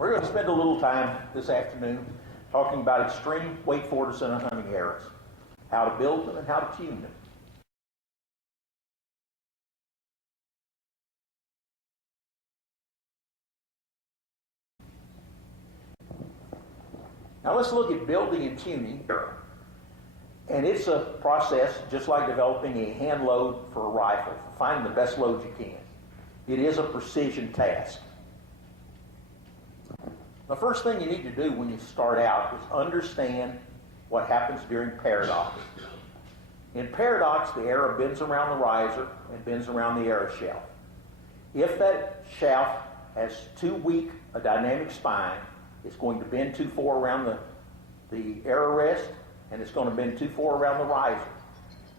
We're going to spend a little time this afternoon talking about extreme wakeford center hunting arrows, how to build them and how to tune them. Now let's look at building and tuning arrow. And it's a process just like developing a hand load for a rifle, finding the best load you can. It is a precision task. The first thing you need to do when you start out is understand what happens during paradox. In paradox, the arrow bends around the riser and bends around the arrow shaft. If that shaft has too weak a dynamic spine, it's going to bend too far around the arrow rest, and it's going to bend too far around the riser.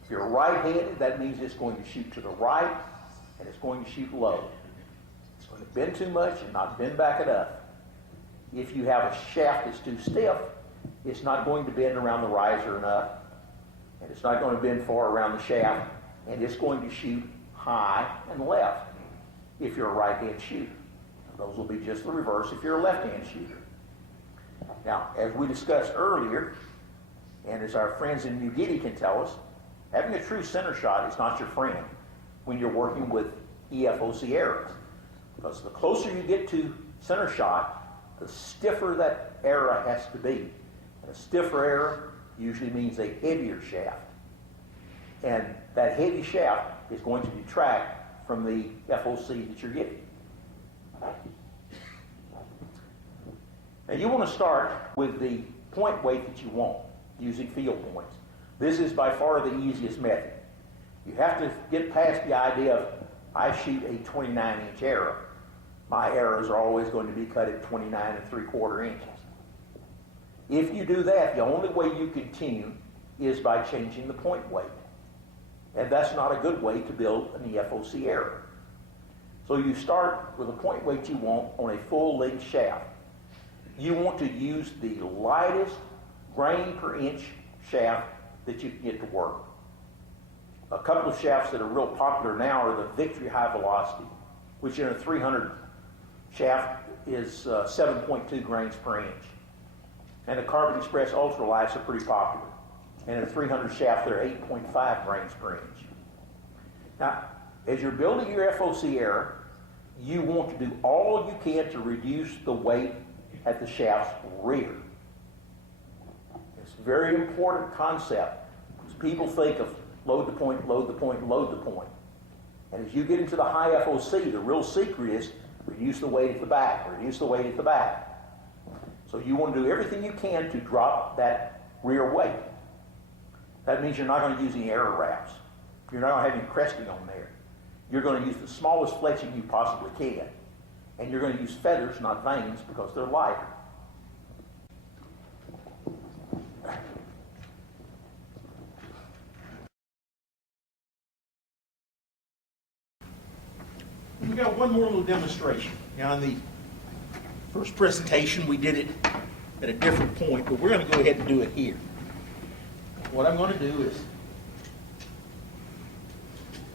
If you're right-handed, that means it's going to shoot to the right, and it's going to shoot low. It's going to bend too much and not bend back enough. If you have a shaft that's too stiff, it's not going to bend around the riser enough, and it's not going to bend far around the shaft, and it's going to shoot high and left if you're a right-hand shooter. Those will be just the reverse if you're a left-hand shooter. Now, as we discussed earlier, and as our friends in New Guinea can tell us, having a true center shot is not your friend when you're working with EFOC arrows. Because the closer you get to center shot, the stiffer that arrow has to be. And a stiffer arrow usually means a heavier shaft. And that heavy shaft is going to detract from the FOC that you're getting. Now you want to start with the point weight that you want, using field points. This is by far the easiest method. You have to get past the idea of, I shoot a 29-inch arrow. My arrows are always going to be cut at 29 3/4 inches. If you do that, the only way you can tune is by changing the point weight. And that's not a good way to build an EFOC arrow. So you start with the point weight you want on a full-length shaft. You want to use the lightest grain per inch shaft that you can get to work. A couple of shafts that are real popular now are the Victory High Velocity, which in a 300 shaft is 7.2 grains per inch. And the Carbon Express Ultralights are pretty popular. And in a 300 shaft, they're 8.5 grains per inch. Now, as you're building your FOC arrow, you want to do all you can to reduce the weight at the shaft's rear. It's a very important concept because people think of load the point, load the point, load the point. And as you get into the high FOC, the real secret is reduce the weight at the back, reduce the weight at the back. So you want to do everything you can to drop that rear weight. That means you're not going to use any arrow wraps. You're not going to have any cresting on there. You're going to use the smallest fletching you possibly can. And you're going to use feathers, not vanes, because they're lighter. We've got one more little demonstration. Now, in the first presentation, we did it at a different point, but we're going to go ahead and do it here. What I'm going to do is,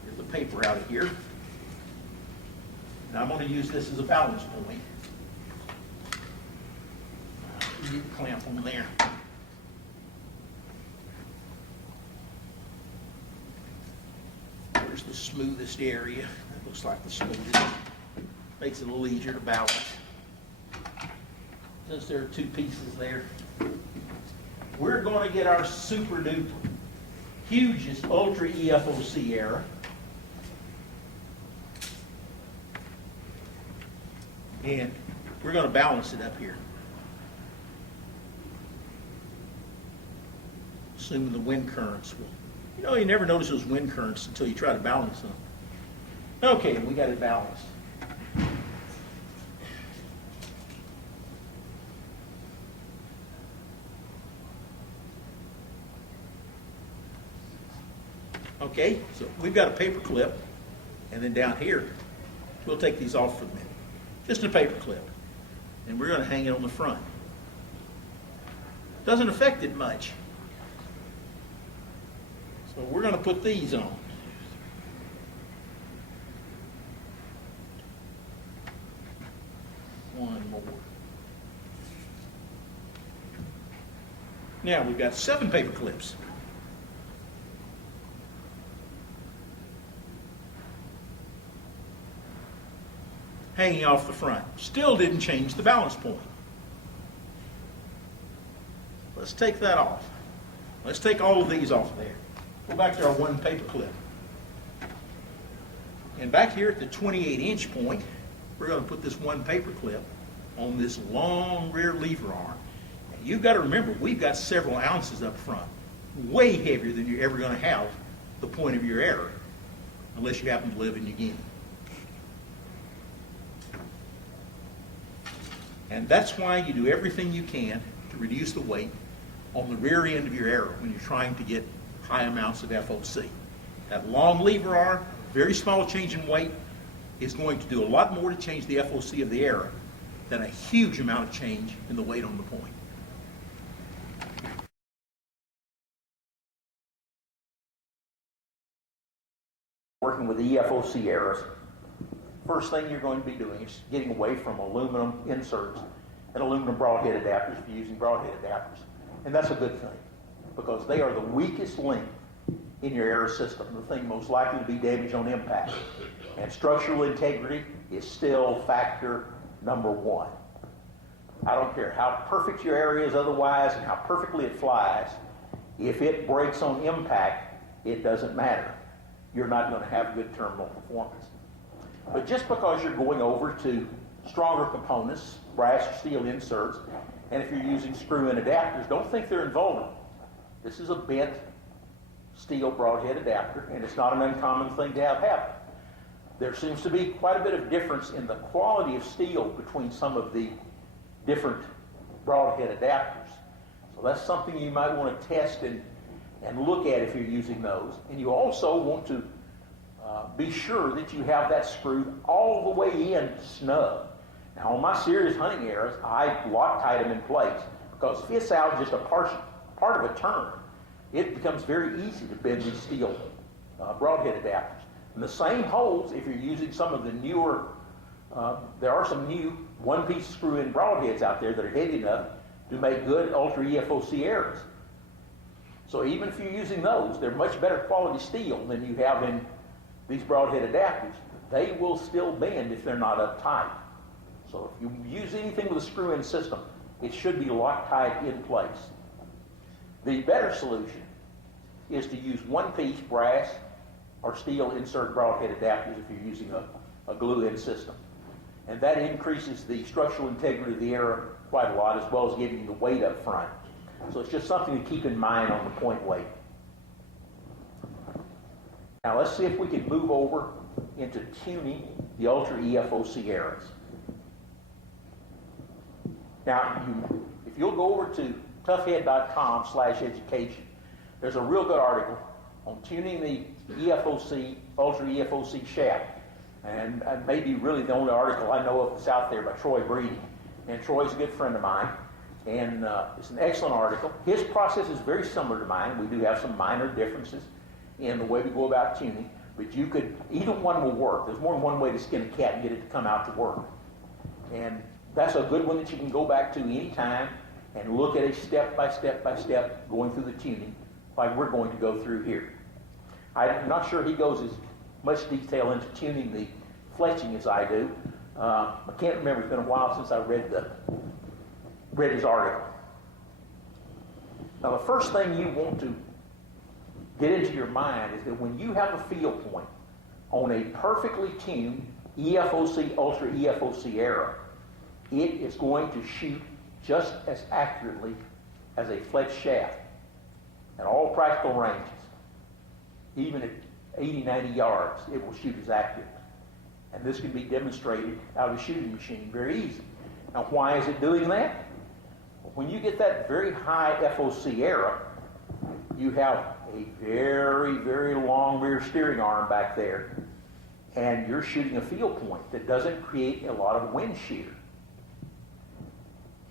get the paper out of here, and I'm going to use this as a balance point. You can clamp on there. Where's the smoothest area? That looks like the smoothest. Makes it a little easier to balance. Since there are two pieces there, we're going to get our super duper hugest ultra EFOC arrow. And we're going to balance it up here. Assuming the wind currents will. You never notice those wind currents until you try to balance them. Okay, we got it balanced. Okay, so we've got a paper clip, and then down here, we'll take these off for a minute. Just a paper clip. And we're going to hang it on the front. Doesn't affect it much. So we're going to put these on. One more. Now we've got 7 paper clips. Hanging off the front. Still didn't change the balance point. Let's take that off. Let's take all of these off there. Go back to our 1 paper clip. And back here at the 28-inch point, we're going to put this 1 paper clip on this long rear lever arm. And you've got to remember, we've got several ounces up front, way heavier than you're ever going to have the point of your error, unless you happen to live in New Guinea. And that's why you do everything you can to reduce the weight on the rear end of your arrow when you're trying to get high amounts of FOC. That long lever arm, very small change in weight, is going to do a lot more to change the FOC of the arrow than a huge amount of change in the weight on the point. Working with the EFOC arrows, first thing you're going to be doing is getting away from aluminum inserts and aluminum broadhead adapters if you're using broadhead adapters. And that's a good thing, because they are the weakest link in your arrow system, the thing most likely to be damaged on impact. And structural integrity is still factor number 1. I don't care how perfect your arrow is otherwise and how perfectly it flies, if it breaks on impact, it doesn't matter. You're not going to have good terminal performance. But just because you're going over to stronger components, brass or steel inserts, and if you're using screw-in adapters, don't think they're invulnerable. This is a bent steel broadhead adapter, and it's not an uncommon thing to have happen. There seems to be quite a bit of difference in the quality of steel between some of the different broadhead adapters. So that's something you might want to test and look at if you're using those. And you also want to be sure that you have that screwed all the way in snug. Now on my serious hunting arrows, I Loctite them in place, because if it's out just a part of a turn, it becomes very easy to bend these steel broadhead adapters. And the same holds if you're using some of the newer, there are some new 1-piece screw-in broadheads out there that are heavy enough to make good Ultra EFOC arrows. So even if you're using those, they're much better quality steel than you have in these broadhead adapters. They will still bend if they're not uptight. So if you use anything with a screw-in system, it should be Loctite in place. The better solution is to use 1-piece brass or steel insert broadhead adapters if you're using a glue-in system. And that increases the structural integrity of the arrow quite a lot, as well as giving you the weight up front. So it's just something to keep in mind on the point weight. Now let's see if we can move over into tuning the Ultra EFOC arrows. Now, if you'll go over to toughhead.com/education, there's a real good article on tuning the EFOC, Ultra EFOC shaft. And maybe really the only article I know of that's out there by Troy Breedy. And Troy's a good friend of mine. And it's an excellent article. His process is very similar to mine. We do have some minor differences in the way we go about tuning. But you could, either one will work. There's more than one way to skin a cat and get it to come out to work. And that's a good one that you can go back to anytime and look at a step-by-step going through the tuning like we're going to go through here. I'm not sure he goes as much detail into tuning the fletching as I do. I can't remember. It's been a while since I read his article. Now, the first thing you want to get into your mind is that when you have a field point on a perfectly tuned EFOC, Ultra EFOC arrow, it is going to shoot just as accurately as a fletched shaft at all practical ranges. Even at 80, 90 yards, it will shoot as accurate. And this can be demonstrated out of a shooting machine very easy. Now, why is it doing that? Well, when you get that very high FOC arrow, you have a very, very long rear steering arm back there, and you're shooting a field point that doesn't create a lot of wind shear.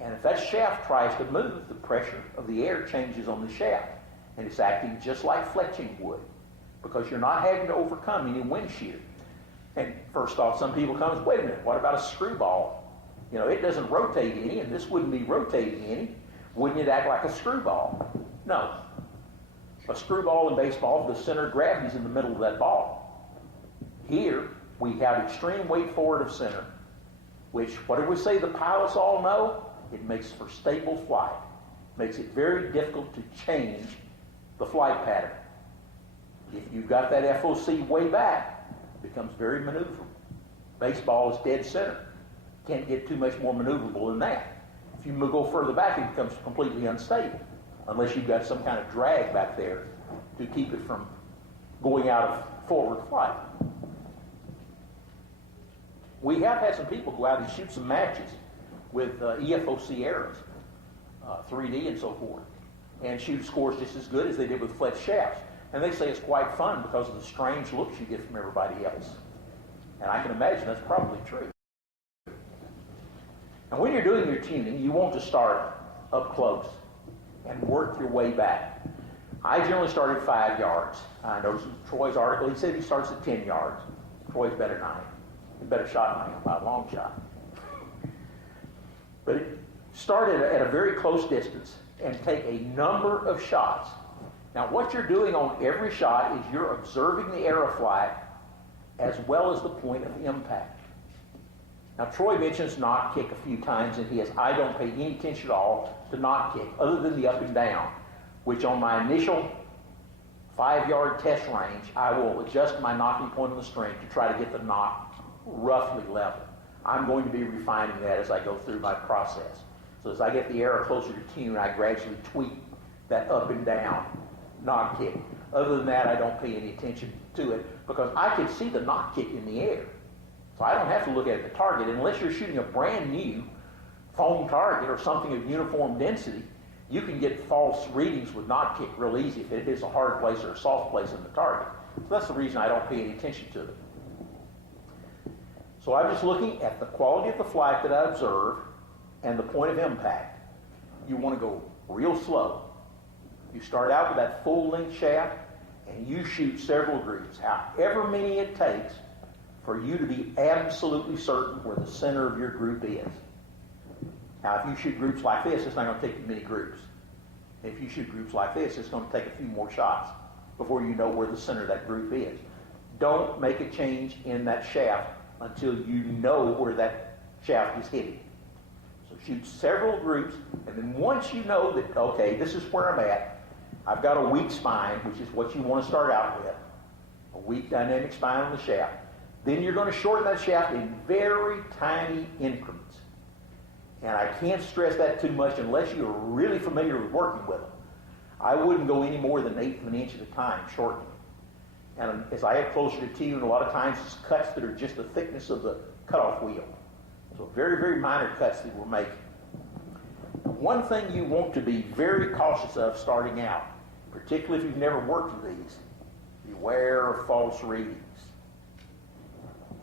And if that shaft tries to move, the pressure of the air changes on the shaft, and it's acting just like fletching would, because you're not having to overcome any wind shear. And first off, some people come and say, wait a minute, what about a screwball? You know, it doesn't rotate any, and this wouldn't be rotating any. Wouldn't it act like a screwball? No. A screwball in baseball, the center of gravity is in the middle of that ball. Here, we have extreme weight forward of center, which, what do we say the pilots all know? It makes for stable flight. Makes it very difficult to change the flight pattern. If you've got that EFOC way back, it becomes very maneuverable. Baseball is dead center. Can't get too much more maneuverable than that. If you go further back, it becomes completely unstable, unless you've got some kind of drag back there to keep it from going out of forward flight. We have had some people go out and shoot some matches with EFOC arrows, 3D and so forth, and shoot scores just as good as they did with fletch shafts. And they say it's quite fun because of the strange looks you get from everybody else. And I can imagine that's probably true. And when you're doing your tuning, you want to start up close and work your way back. I generally start at 5 yards. I noticed in Troy's article, he said he starts at 10 yards. Troy's better than I am. He's a better shot than I am by a long shot. But start at a very close distance and take a number of shots. Now, what you're doing on every shot is you're observing the aeroflight as well as the point of impact. Now, Troy mentions knock kick a few times in his. I don't pay any attention at all to knock kick, other than the up and down, which on my initial 5-yard test range, I will adjust my knocking point on the string to try to get the knock roughly level. I'm going to be refining that as I go through my process. So as I get the arrow closer to tune, I gradually tweak that up and down knock kick. Other than that, I don't pay any attention to it because I can see the knock kick in the air. So I don't have to look at the target unless you're shooting a brand new foam target or something of uniform density. You can get false readings with knock kick real easy if it is a hard place or a soft place in the target. So that's the reason I don't pay any attention to it. So I'm just looking at the quality of the flight that I observe and the point of impact. You want to go real slow. You start out with that full length shaft and you shoot several groups, however many it takes for you to be absolutely certain where the center of your group is. Now, if you shoot groups like this, it's not going to take you many groups. If you shoot groups like this, it's going to take a few more shots before you know where the center of that group is. Don't make a change in that shaft until you know where that shaft is hitting. So shoot several groups, and then once you know that, okay, this is where I'm at, I've got a weak spine, which is what you want to start out with, a weak dynamic spine on the shaft. Then you're going to shorten that shaft in very tiny increments. And I can't stress that too much unless you're really familiar with working with them. I wouldn't go any more than 1/8 of an inch at a time shortening. And as I get closer to tune, a lot of times it's cuts that are just the thickness of the cutoff wheel. So very, very minor cuts that we're making. One thing you want to be very cautious of starting out, particularly if you've never worked with these, beware of false readings.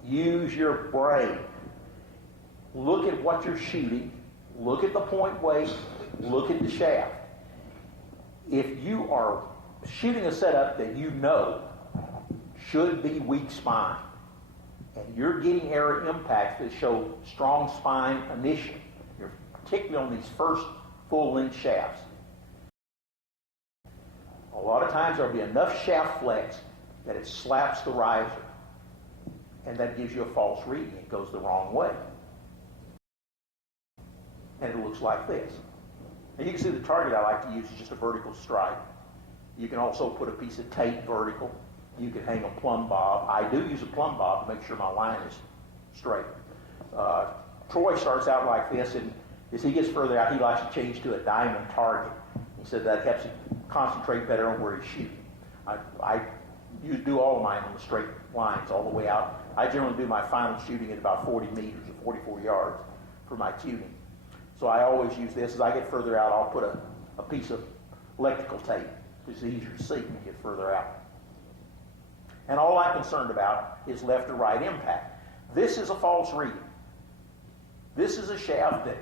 Use your brain. Look at what you're shooting. Look at the point weight. Look at the shaft. If you are shooting a setup that you know should be weak spine, and you're getting error impacts that show strong spine initially, particularly on these first full-length shafts, a lot of times there'll be enough shaft flex that it slaps the riser, and that gives you a false reading. It goes the wrong way. And it looks like this. And you can see the target I like to use is just a vertical stripe. You can also put a piece of tape vertical. You can hang a plumb bob. I do use a plumb bob to make sure my line is straight. Troy starts out like this, and as he gets further out, he likes to change to a diamond target. He said that helps him concentrate better on where he's shooting. I do all of mine on the straight lines all the way out. I generally do my final shooting at about 40 meters or 44 yards for my tuning. So I always use this. As I get further out, I'll put a piece of electrical tape. It's easier to see when you get further out. And all I'm concerned about is left or right impact. This is a false reading. This is a shaft that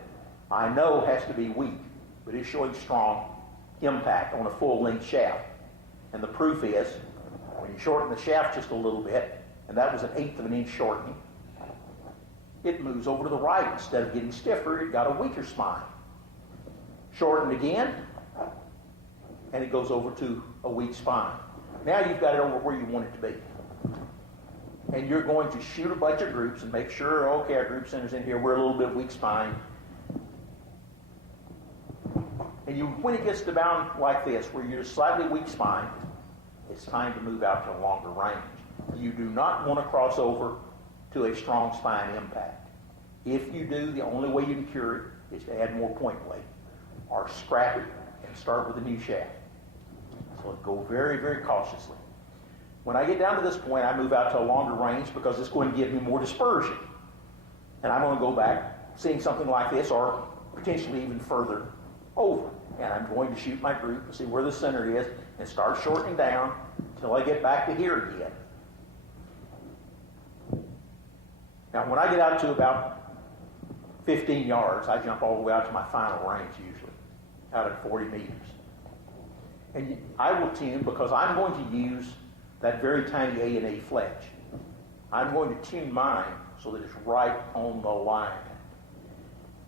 I know has to be weak, but it's showing strong impact on a full-length shaft. And the proof is, when you shorten the shaft just a little bit, and that was 1/8 of an inch shortening, it moves over to the right. Instead of getting stiffer, it got a weaker spine. shortened again, and it goes over to a weak spine. Now you've got it over where you want it to be. And you're going to shoot a bunch of groups and make sure, okay, our group center's in here, we're a little bit weak spine. And when it gets to bound like this, where you're slightly weak spine, it's time to move out to a longer range. You do not want to cross over to a strong spine impact. If you do, the only way you can cure it is to add more point weight or scrap it and start with a new shaft. So go very, very cautiously. When I get down to this point, I move out to a longer range because it's going to give me more dispersion. And I'm going to go back seeing something like this or potentially even further over. And I'm going to shoot my group and see where the center is and start shortening down until I get back to here again. Now, when I get out to about 15 yards, I jump all the way out to my final range usually, out at 40 meters. And I will tune because I'm going to use that very tiny A&A fletch. I'm going to tune mine so that it's right on the line.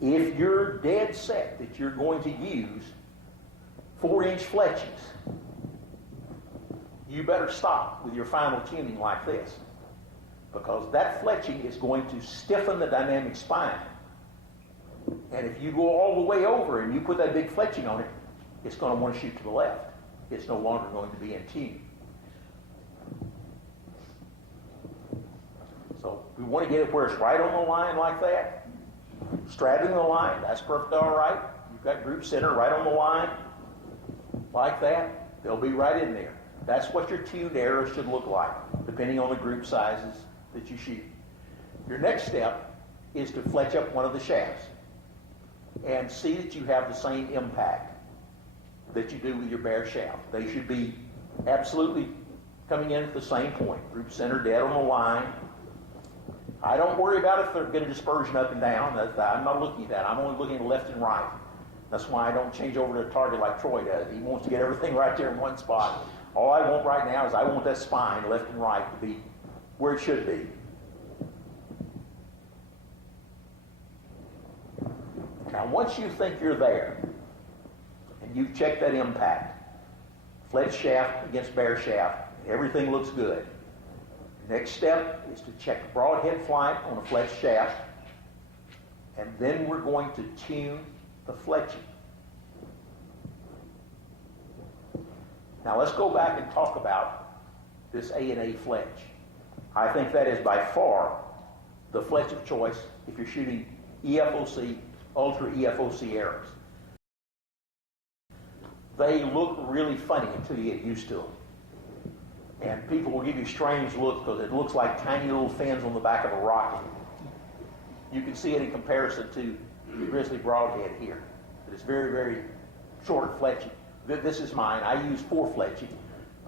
If you're dead set that you're going to use 4-inch fletchings, you better stop with your final tuning like this, because that fletching is going to stiffen the dynamic spine. And if you go all the way over and you put that big fletching on it, it's going to want to shoot to the left. It's no longer going to be in tune. So we want to get it where it's right on the line like that. Straddling the line, that's perfectly all right. You've got group center right on the line like that. They'll be right in there. That's what your tuned arrow should look like, depending on the group sizes that you shoot. Your next step is to fletch up one of the shafts and see that you have the same impact that you do with your bare shaft. They should be absolutely coming in at the same point. Group center dead on the line. I don't worry about if they're getting dispersion up and down. I'm not looking at that. I'm only looking at left and right. That's why I don't change over to a target like Troy does. He wants to get everything right there in one spot. All I want right now is I want that spine, left and right, to be where it should be. Now, once you think you're there, and you've checked that impact, fletch shaft against bare shaft, everything looks good. Next step is to check broadhead flight on a fletch shaft, and then we're going to tune the fletching. Now let's go back and talk about this A&A fletch. I think that is by far the fletch of choice if you're shooting EFOC, ultra EFOC arrows. They look really funny until you get used to them. And people will give you strange looks because it looks like tiny little fins on the back of a rocket. You can see it in comparison to the grizzly broadhead here. It's very, very short fletching. This is mine. I use 4 fletching.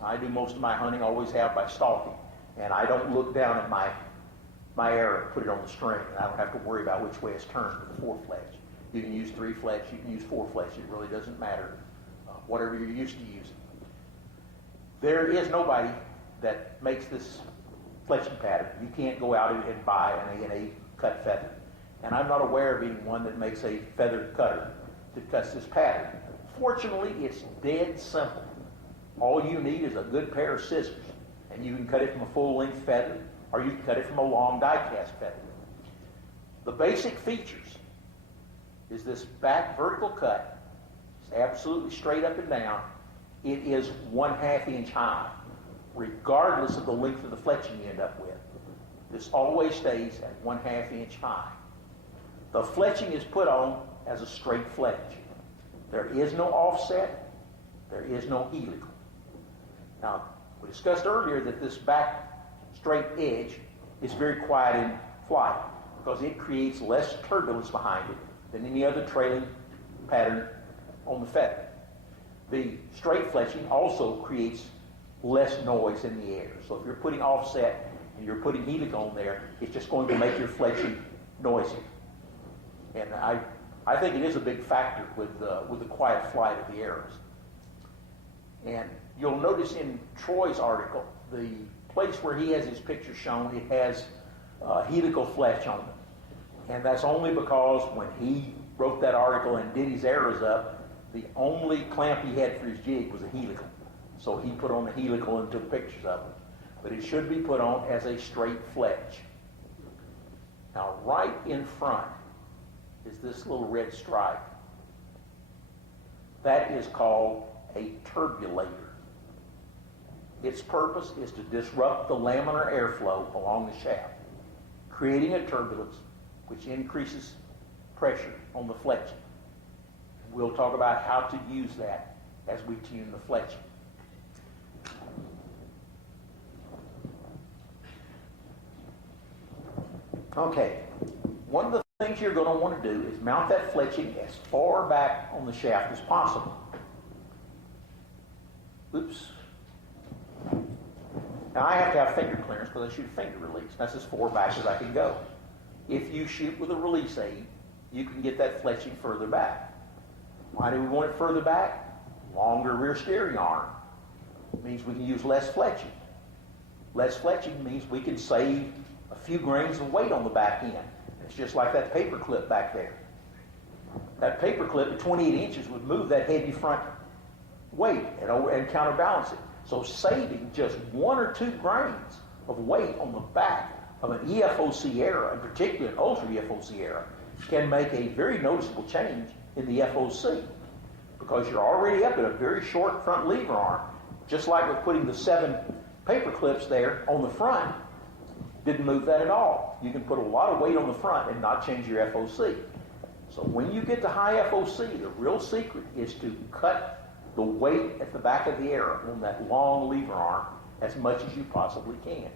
I do most of my hunting, always have, by stalking. And I don't look down at my arrow and put it on the string. And I don't have to worry about which way it's turned with the 4 fletch. You can use 3 fletch, you can use 4 fletch. It really doesn't matter. Whatever you're used to using. There is nobody that makes this fletching pattern. You can't go out and buy an A&A cut feather. And I'm not aware of anyone that makes a feathered cutter that cuts this pattern. Fortunately, it's dead simple. All you need is a good pair of scissors. And you can cut it from a full-length feather, or you can cut it from a long die-cast feather. The basic features is this back vertical cut. It's absolutely straight up and down. It is 1/2 inch high, regardless of the length of the fletching you end up with. This always stays at 1/2 inch high. The fletching is put on as a straight fletch. There is no offset. There is no helical. Now, we discussed earlier that this back straight edge is very quiet in flight because it creates less turbulence behind it than any other trailing pattern on the feather. The straight fletching also creates less noise in the air. So if you're putting offset and you're putting helical on there, it's just going to make your fletching noisy. And I think it is a big factor with the quiet flight of the arrows. And you'll notice in Troy's article, the place where he has his picture shown, it has helical fletch on it. And that's only because when he wrote that article and did his arrows up, the only clamp he had for his jig was a helical. So he put on a helical and took pictures of it. But it should be put on as a straight fletch. Now, right in front is this little red stripe. That is called a turbulator. Its purpose is to disrupt the laminar airflow along the shaft, creating a turbulence which increases pressure on the fletching. We'll talk about how to use that as we tune the fletching. Okay, one of the things you're going to want to do is mount that fletching as far back on the shaft as possible. Oops. Now I have to have finger clearance because I shoot a finger release. That's as far back as I can go. If you shoot with a release aid, you can get that fletching further back. Why do we want it further back? Longer rear steering arm. It means we can use less fletching. Less fletching means we can save a few grains of weight on the back end. It's just like that paper clip back there. That paper clip at 28 inches would move that heavy front weight and counterbalance it. So saving just 1 or 2 grains of weight on the back of an EFOC era, and particularly an ultra EFOC era, can make a very noticeable change in the FOC, because you're already up at a very short front lever arm. Just like with putting the 7 paper clips there on the front, didn't move that at all. You can put a lot of weight on the front and not change your FOC. So when you get to high FOC, the real secret is to cut the weight at the back of the arrow on that long lever arm as much as you possibly can.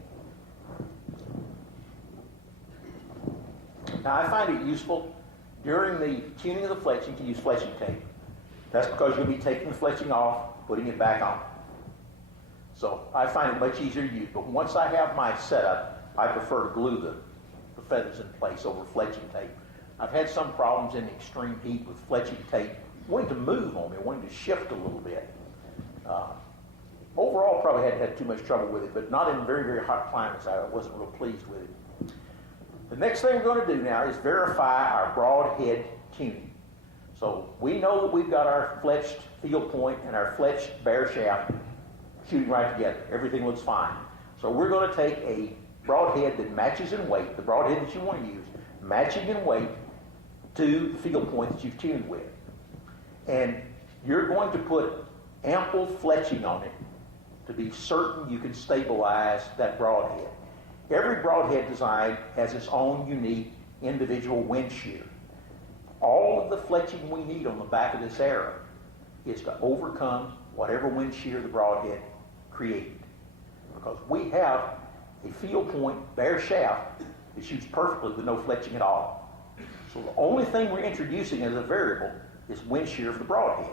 Now I find it useful during the tuning of the fletching to use fletching tape. That's because you'll be taking the fletching off, putting it back on. So I find it much easier to use. But once I have my setup, I prefer to glue the feathers in place over fletching tape. I've had some problems in extreme heat with fletching tape wanting to move on me, wanting to shift a little bit. Overall, probably hadn't had too much trouble with it, but not in very, very hot climates. I wasn't real pleased with it. The next thing we're going to do now is verify our broadhead tuning. So we know that we've got our fletched field point and our fletched bare shaft shooting right together. Everything looks fine. So we're going to take a broadhead that matches in weight, the broadhead that you want to use, matching in weight to the field point that you've tuned with. And you're going to put ample fletching on it to be certain you can stabilize that broadhead. Every broadhead design has its own unique individual wind shear. All of the fletching we need on the back of this arrow is to overcome whatever wind shear the broadhead created. Because we have a field point bare shaft that shoots perfectly with no fletching at all. So the only thing we're introducing as a variable is wind shear of the broadhead.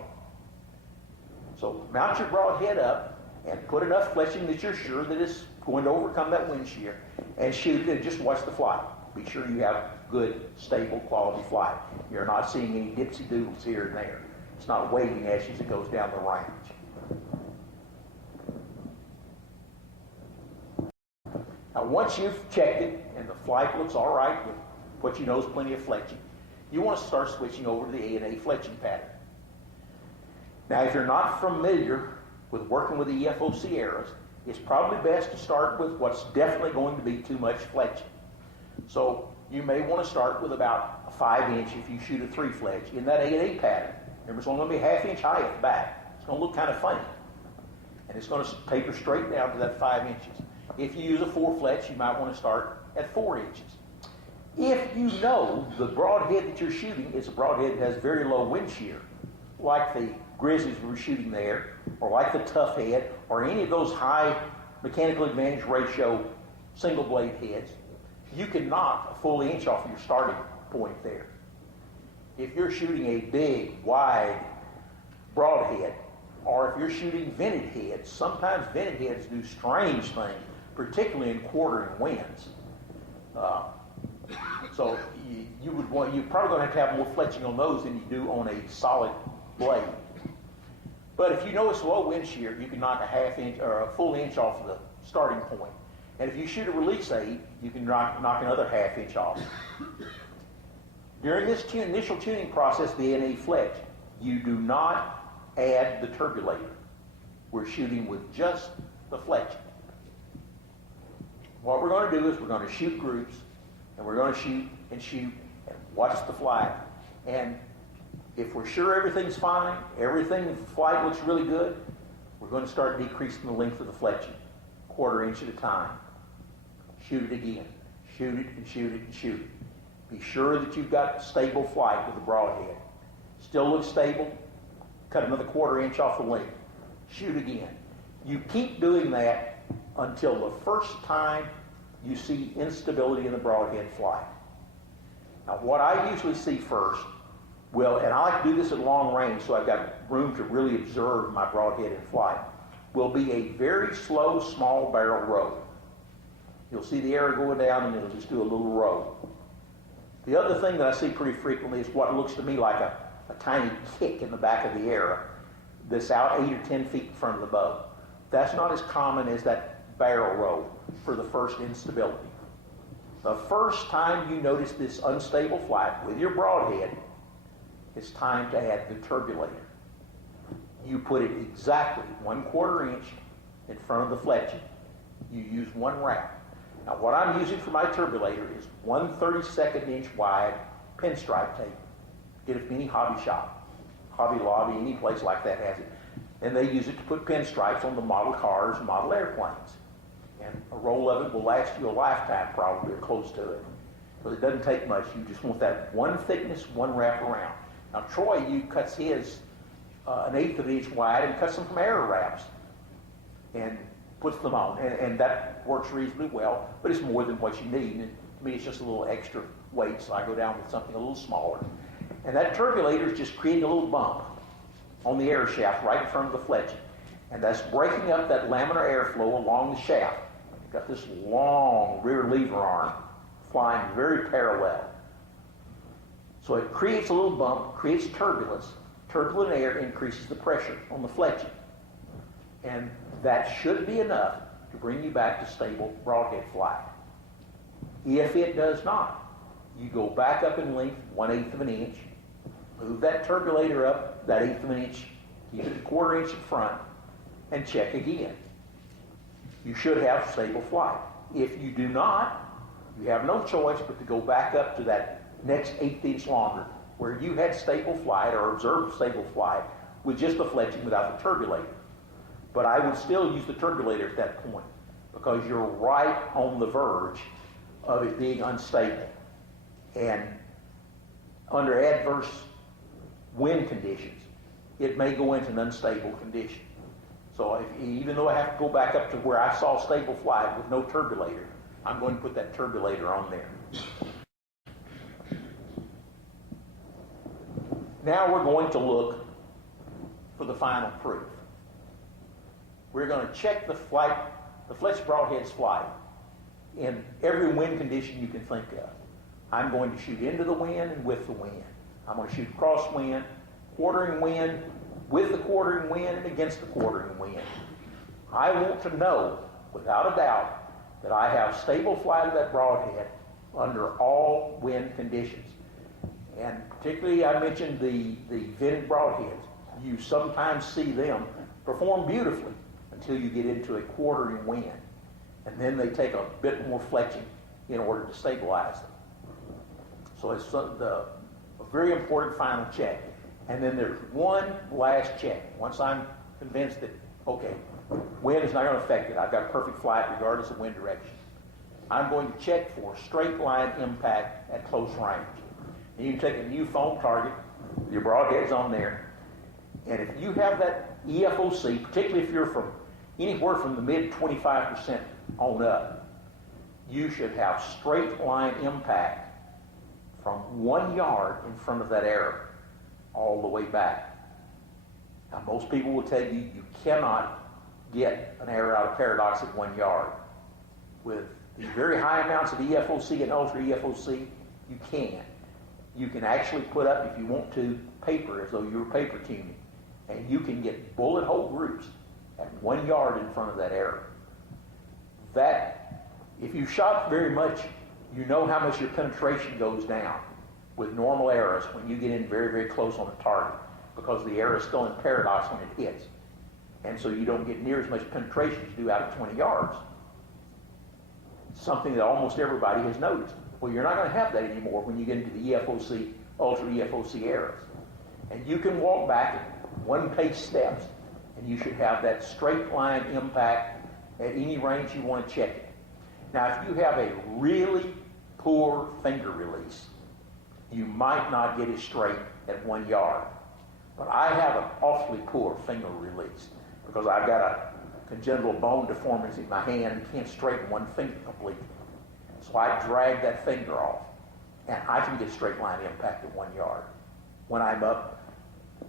So mount your broadhead up and put enough fletching that you're sure that it's going to overcome that wind shear, and shoot and just watch the flight. Be sure you have good, stable, quality flight. You're not seeing any dipsy doodles here and there. It's not waving at you as it goes down the range. Now once you've checked it and the flight looks all right with what you know is plenty of fletching, you want to start switching over to the A&A fletching pattern. Now if you're not familiar with working with the EFOC arrows, it's probably best to start with what's definitely going to be too much fletching. So you may want to start with about a 5-inch if you shoot a 3 fletch in that A&A pattern. Remember, it's only going to be a 1/2 inch high at the back. It's going to look kind of funny. And it's going to taper straight down to that 5 inches. If you use a 4 fletch, you might want to start at 4 inches. If you know the broadhead that you're shooting is a broadhead that has very low wind shear, like the Grizzlies we were shooting there, or like the Tough Head, or any of those high mechanical advantage ratio single blade heads, you can knock a full inch off of your starting point there. If you're shooting a big, wide broadhead, or if you're shooting vented heads, sometimes vented heads do strange things, particularly in quartering winds. So you're probably going to have more fletching on those than you do on a solid blade. But if you know it's low wind shear, you can knock a 1/2 inch or a full inch off of the starting point. And if you shoot a release aid, you can knock another 1/2 inch off. During this initial tuning process, the A&A fletch, You do not add the turbulator. We're shooting with just the fletching. What we're going to do is we're going to shoot groups, and we're going to shoot and watch the flight. And if we're sure everything's fine, the flight looks really good, we're going to start decreasing the length of the fletching, 1/4 inch at a time. Shoot it again. Shoot it and shoot it and shoot it. Be sure that you've got stable flight with the broadhead. Still looks stable, cut another 1/4 inch off the length. Shoot again. You keep doing that until the first time you see instability in the broadhead flight. Now, what I usually see first, and I like to do this at long range so I've got room to really observe my broadhead in flight, will be a very slow, small barrel row. You'll see the arrow going down and it'll just do a little row. The other thing that I see pretty frequently is what looks to me like a tiny kick in the back of the arrow that's out 8 or 10 feet in front of the bow. That's not as common as that barrel row for the first instability. The first time you notice this unstable flight with your broadhead, it's time to add the turbulator. You put it exactly 1/4 inch in front of the fletching. You use 1 wrap. Now, what I'm using for my turbulator is 1/32 inch wide pinstripe tape. Get it from any hobby shop, Hobby Lobby, any place like that has it. And they use it to put pinstripes on the model cars and model airplanes. And a roll of it will last you a lifetime, probably, or close to it. But it doesn't take much. You just want that 1 thickness, 1 wrap around. Now, Troy, cuts his 1/8 of an inch wide and cuts them from error wraps and puts them on. And that works reasonably well, but it's more than what you need. And to me, it's just a little extra weight, so I go down with something a little smaller. And that turbulator is just creating a little bump on the air shaft right in front of the fletching. And that's breaking up that laminar airflow along the shaft. You've got this long rear lever arm flying very parallel. So it creates a little bump, creates turbulence. Turbulent air increases the pressure on the fletching. And that should be enough to bring you back to stable broadhead flight. If it does not, you go back up in length 1/8 of an inch, move that turbulator up that 1/8 of an inch, keep it 1/4 inch in front, and check again. You should have stable flight. If you do not, you have no choice but to go back up to that next 1/8 inch longer, where you had stable flight or observed stable flight with just the fletching without the turbulator. But I would still use the turbulator at that point because you're right on the verge of it being unstable. And under adverse wind conditions, it may go into an unstable condition. So even though I have to go back up to where I saw stable flight with no turbulator, I'm going to put that turbulator on there. Now we're going to look for the final proof. We're going to check the Fletch broadhead's flight in every wind condition you can think of. I'm going to shoot into the wind and with the wind. I'm going to shoot crosswind, quartering wind, with the quartering wind and against the quartering wind. I want to know, without a doubt, that I have stable flight of that broadhead under all wind conditions. And particularly, I mentioned the vented broadheads. You sometimes see them perform beautifully until you get into a quartering wind. And then they take a bit more fletching in order to stabilize them. So it's a very important final check. And then there's one last check. Once I'm convinced that, okay, wind is not going to affect it, I've got perfect flight regardless of wind direction, I'm going to check for straight line impact at close range. And you can take a new foam target, your broadhead's on there, and if you have that EFOC, particularly if you're from anywhere from the mid 25% on up, you should have straight line impact from 1 yard in front of that arrow all the way back. Now, most people will tell you you cannot get an arrow out of paradox at 1 yard. With the very high amounts of EFOC and ultra EFOC, you can. You can actually put up, if you want to, paper as though you were paper tuning. And you can get bullet hole groups at 1 yard in front of that arrow. That, if you shot very much, you know how much your penetration goes down with normal arrows when you get in very, very close on a target. because the air is still in paradox when it hits. And so you don't get near as much penetration as you do out at 20 yards. Something that almost everybody has noticed. Well, you're not going to have that anymore when you get into the EFOC, ultra EFOC eras. And you can walk back at one-pace steps, and you should have that straight line impact at any range you want to check it. Now, if you have a really poor finger release, you might not get it straight at 1 yard. But I have an awfully poor finger release because I've got a congenital bone deformity in my hand and can't straighten one finger completely. So I drag that finger off, and I can get straight line impact at 1 yard when I'm up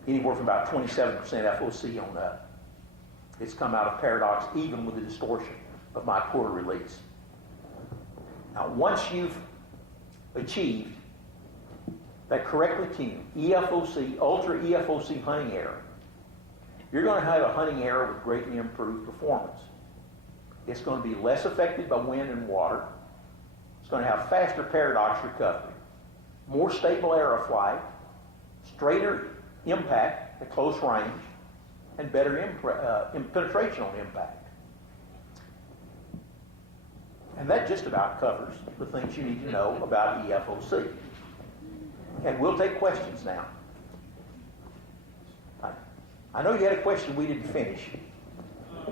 anywhere from about 27% FOC on up. It's come out of paradox even with the distortion of my poor release. Now, once you've achieved that correctly tuned EFOC, ultra EFOC hunting error, you're going to have a hunting error with greatly improved performance. It's going to be less affected by wind and water. It's going to have faster paradox recovery, more stable aeroflight, straighter impact at close range, and better penetration on impact. And that just about covers the things you need to know about EFOC. And we'll take questions now. I know you had a question we didn't finish. I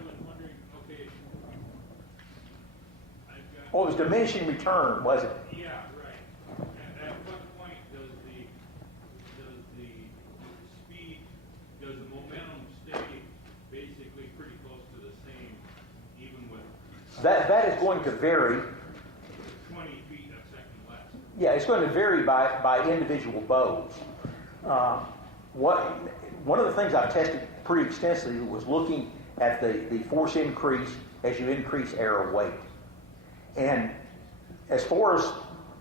was wondering, okay, I've got... Oh, it was diminishing return, wasn't it? Yeah, right. And at what point does the speed, does the momentum stay basically pretty close to the same, even with... That is going to vary. 20 feet a second less. Yeah, it's going to vary by individual bows. One of the things I've tested pretty extensively was looking at the force increase as you increase arrow weight. And as far as,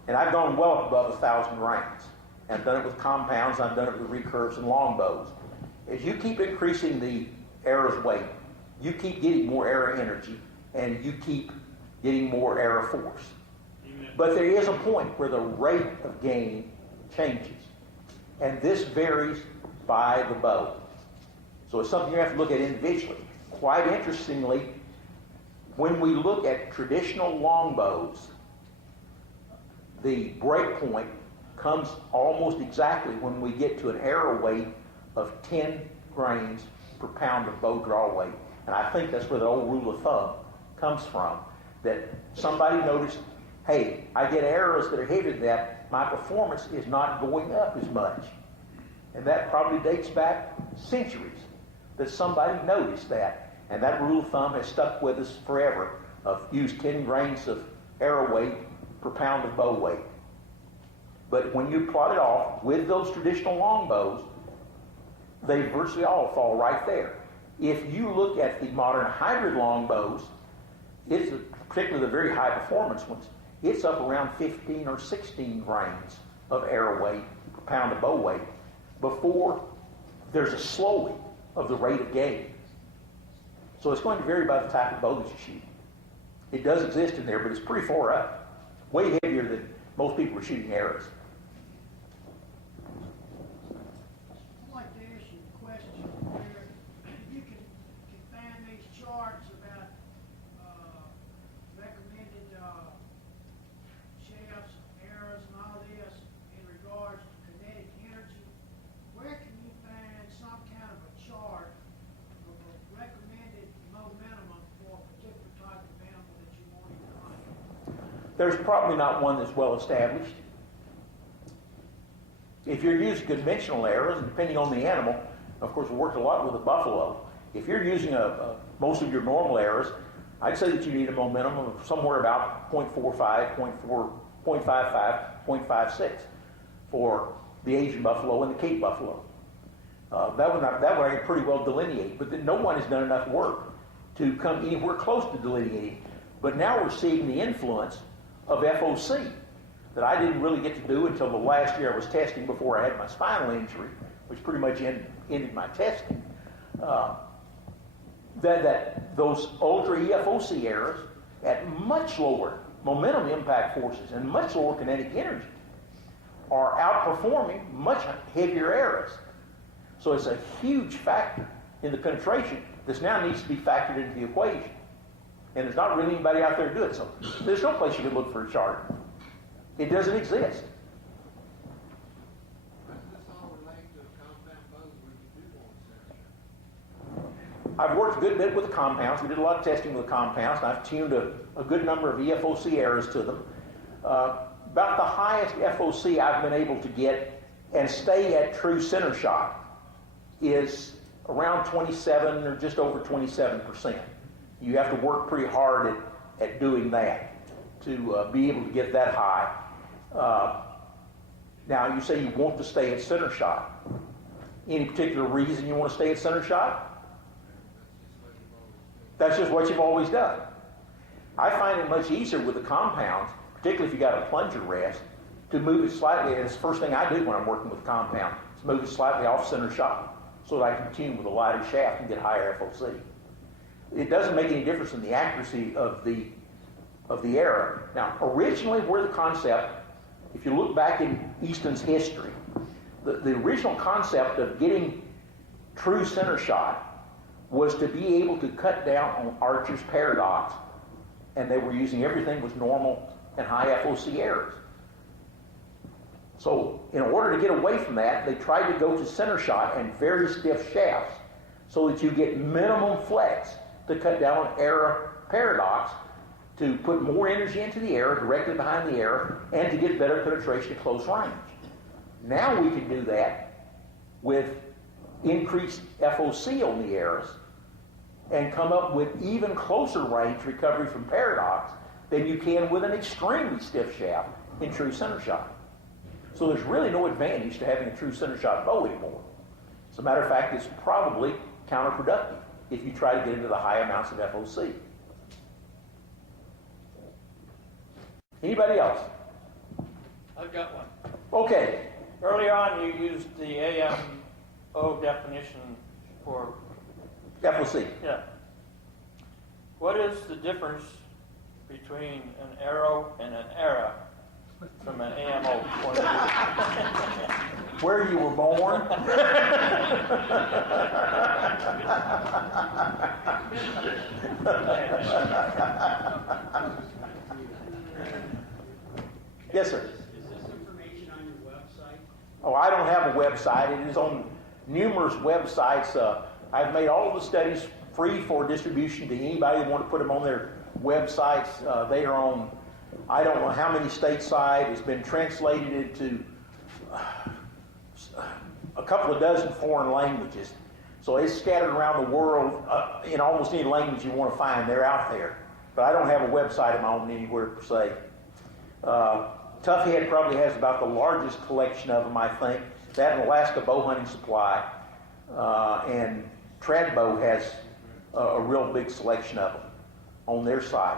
and I've gone well above 1,000 grains. I've done it with compounds, I've done it with recurves and longbows. As you keep increasing the arrow's weight, you keep getting more arrow energy, and you keep getting more arrow force. But there is a point where the rate of gain changes. And this varies by the bow. So it's something you have to look at individually. Quite interestingly, when we look at traditional longbows, the break point comes almost exactly when we get to an arrow weight of 10 grains per pound of bow draw weight. And I think that's where the old rule of thumb comes from, that somebody noticed, hey, I get arrows that are heavier than that, my performance is not going up as much. And that probably dates back centuries that somebody noticed that. And that rule of thumb has stuck with us forever of use 10 grains of arrow weight per pound of bow weight. But when you plot it off with those traditional longbows, they virtually all fall right there. If you look at the modern hybrid longbows, it's particularly the very high performance ones, it's up around 15 or 16 grains of arrow weight per pound of bow weight before there's a slowing of the rate of gain. So it's going to vary by the type of bow that you shoot. It does exist in there, but it's pretty far up. Way heavier than most people are shooting arrows. I'd like to ask you a question where you can find these charts about recommended shafts, arrows, and all this in regards to kinetic energy. Where can you find some kind of a chart of a recommended momentum for a particular type of animal that you want to hunt? There's probably not one that's well established. If you're using conventional arrows, and depending on the animal, of course we worked a lot with the buffalo. If you're using most of your normal arrows, I'd say that you need a momentum of somewhere about 0.45, 0.55, 0.56 for the Asian buffalo and the Cape buffalo. That would I can pretty well delineate, but no one has done enough work to come anywhere close to delineating. But now we're seeing the influence of FOC that I didn't really get to do until the last year I was testing before I had my spinal injury, which pretty much ended my testing. That those ultra EFOC errors at much lower momentum impact forces and much lower kinetic energy are outperforming much heavier errors. So it's a huge factor in the penetration that now needs to be factored into the equation. And there's not really anybody out there to do it. So there's no place you can look for a chart. It doesn't exist. Does this all relate to compound bows when you do want center? I've worked a good bit with the compounds. We did a lot of testing with the compounds, and I've tuned a good number of EFOC errors to them. About the highest FOC I've been able to get and stay at true center shot is around 27 or just over 27%. You have to work pretty hard at doing that to be able to get that high. Now, you say you want to stay at center shot. Any particular reason you want to stay at center shot? That's just what you've always done. I find it much easier with the compounds, particularly if you got a plunger rest, to move it slightly. And it's the first thing I do when I'm working with compound, is move it slightly off center shot so that I can tune with a lighter shaft and get higher FOC. It doesn't make any difference in the accuracy of the error. Now, originally, where the concept, if you look back in Easton's history, the original concept of getting true center shot was to be able to cut down on Archer's paradox, and they were using everything was normal and high FOC errors. So in order to get away from that, they tried to go to center shot and very stiff shafts so that you get minimum flex to cut down on error paradox, to put more energy into the error, directly behind the error, and to get better penetration at close range. Now we can do that with increased FOC on the errors and come up with even closer range recovery from paradox than you can with an extremely stiff shaft in true center shot. So there's really no advantage to having a true center shot bow anymore. As a matter of fact, it's probably counterproductive if you try to get into the high amounts of FOC. Anybody else? I've got one. Okay. Earlier on, you used the AMO definition for, FOC. yeah. What is the difference between an arrow and an era from an AMO point of view? Where you were born? Yes, sir. Is this information on your website? Oh, I don't have a website. It is on numerous websites. I've made all of the studies free for distribution to anybody who want to put them on their websites. They are on, I don't know how many stateside. It's been translated into a couple of dozen foreign languages. So it's scattered around the world in almost any language you want to find. They're out there. But I don't have a website of my own anywhere per se. Toughhead probably has about the largest collection of them, I think. That and Alaska Bow Hunting Supply. And Tradbow has a real big selection of them on their site.